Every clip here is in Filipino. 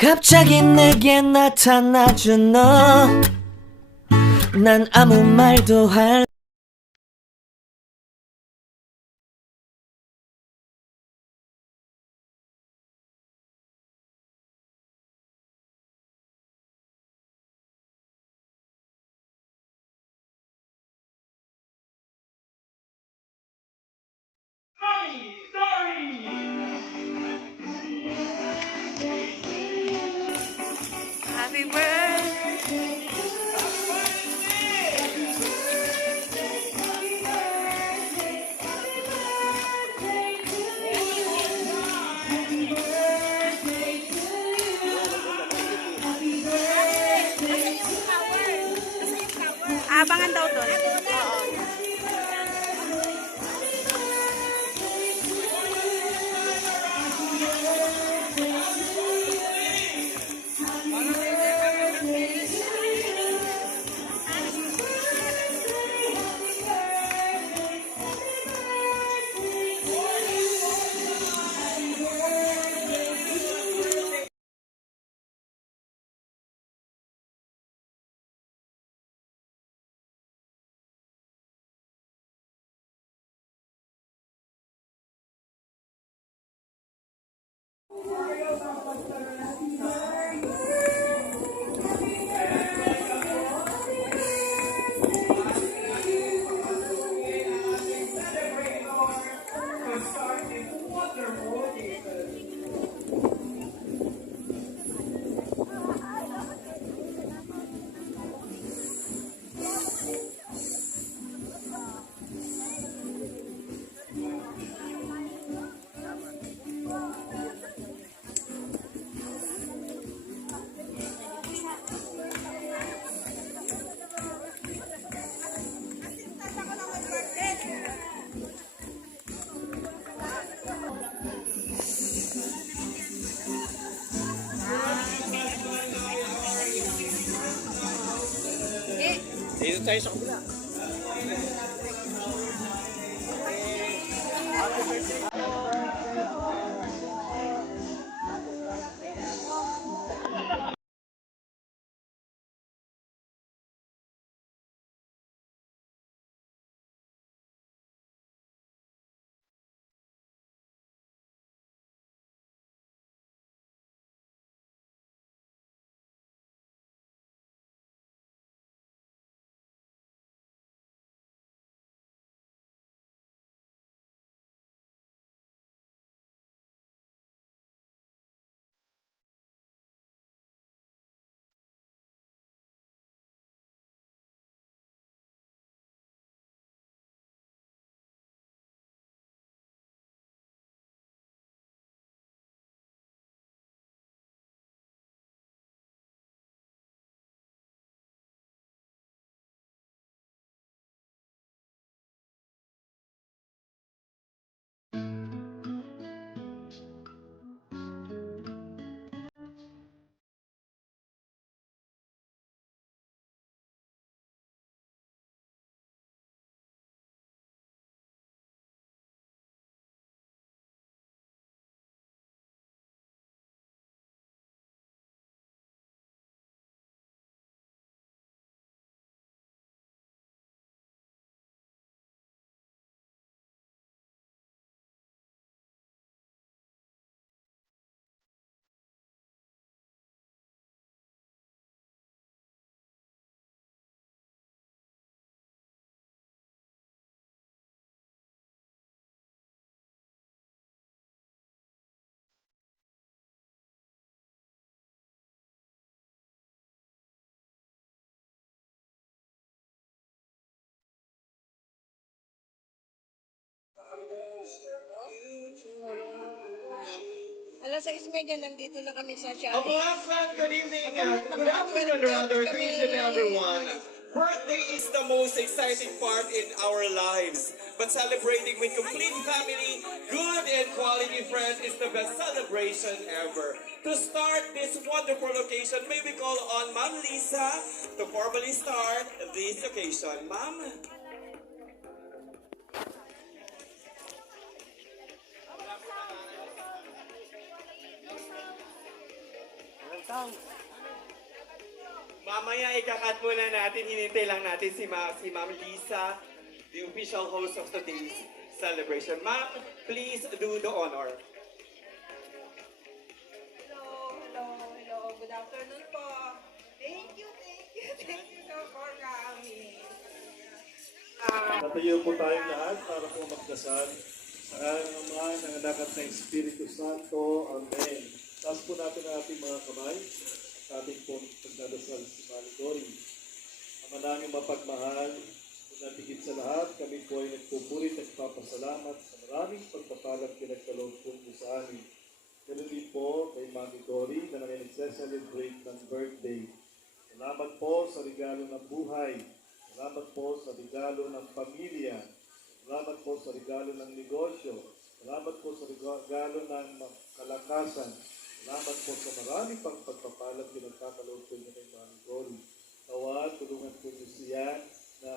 갑자기 내게 나타나준 너, 난 아무 말도 할 Happy birthday. Abangan daw doon. Oo. Dito tayo sa kabila. Alas 6:30 nandito na kami sa Mga shopping. friend, good evening. Good afternoon, rather, to each and everyone. Birthday is the most exciting part in our lives. But celebrating with complete family, good and quality friends is the best celebration ever. To start this wonderful occasion, may we call on Ma'am Lisa to formally start this occasion. Ma'am? Mamaya ikakat muna natin, hinintay lang natin si Ma'am Lisa, the official host of today's celebration. Ma'am, please do the honor. Hello. Good afternoon po. Thank you so for coming. Tatayo po tayong lahat para po magdasal. Sa Ama, ng Anak at ng Espiritu Santo. Amen. Taas po natin ang ating mga kamay. Sa ating po pagdadasal si Mami Dory. Ama namin mapagmahal, natigit sa lahat, kami po ay nagpupulit at papasalamat sa maraming pagpapalang pinagkaloob po niyo sa amin. Ganun din po kay Mami Dory na nag-celebrate ng birthday. Salamat po sa regalo ng buhay. Salamat po sa regalo ng pamilya. Salamat po sa regalo ng negosyo. Salamat po sa regalo ng kalakasan. Salamat po sa marami pang pagpapalang pinagkakaloob po niyo kay Mami Dory. Tawa, tulungan po niyo siya na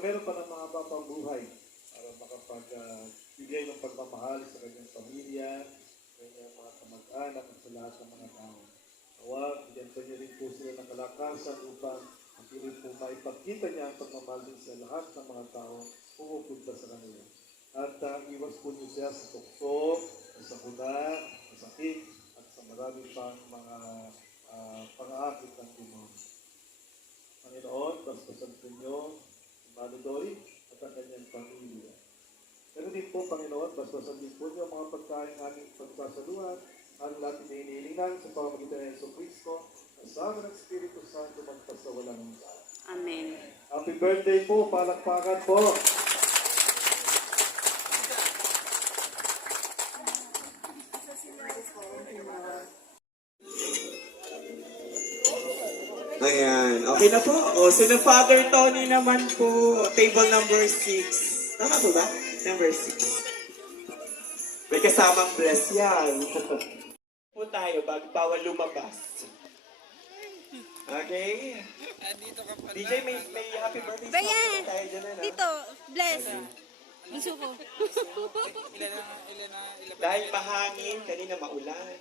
meron pa ng mga papang buhay para makapagbigay ng pagmamahal sa kanyang pamilya, kanyang mga kamag-anak at sa lahat ng mga tao. Tawa, bigyan pa niyo rin po sila ng kalakasan upang hindi po maipagkita niya ang pagmamahal din sa lahat ng mga tao pumupunta sa kanila. At iwas po niyo siya sa tukso, sa sakuna, sa sakit, at sa marami pang mga pang-aakit ng demonyo. Panginoon, bastasan po niyo si Mami Dory at ang kanyang pamilya. Pero din po, Panginoon, bastasan din po niyo ang mga pagkain aming pagsasaluhan, ang lahat na inilingan sa pamamagitan ng Yeso Cristo, kasama ng Espiritu Santo magpasawalang hanggan. Amen. Happy birthday po, palakpakan po! Ayan. Okay na po. O, so the Father Tony naman po, table number 6. Tama po ba? Number 6. May kasamang bless yan. Po tayo, bawal lumabas. Okay? DJ, may happy birthday song Bayan! tayo dyan na. Dito, bless. Gusto ko. Dahil mahangin, kanina maulan.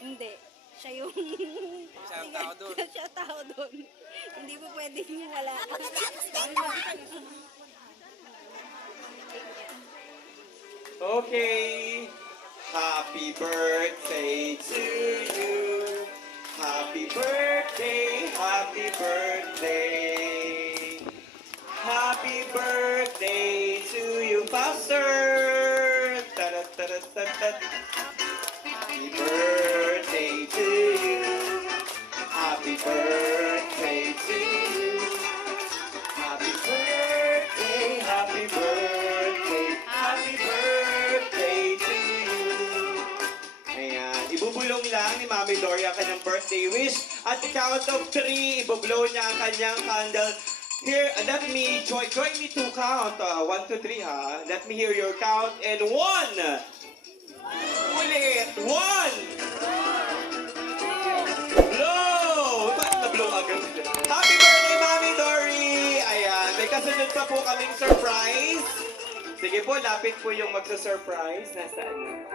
Hindi. Siya yung... Siya tao doon. Siya tao doon. Hindi po pwedeng wala. Okay. Happy birthday to you. Happy birthday, happy birthday. Happy birthday to you, Pastor. Ta-da-ta-da-ta-ta. Happy birthday to you. Happy birthday to you. Happy birthday, happy birthday, happy birthday to you. Ayan, ibubulong lang ni Mami Dory ang kanyang birthday wish. At the count of 3, ibublow niya ang kanyang candle. Here, let me, join me to count. 1, 2, 3 ha. Let me hear your count. And 1! Ulit! 1! Blow! Ba't na-blow agad? Happy birthday, Mami Dory! Ayan, may kasunod pa po kaming surprise. Sige po, lapit po yung magsa-surprise. Nasaan yun?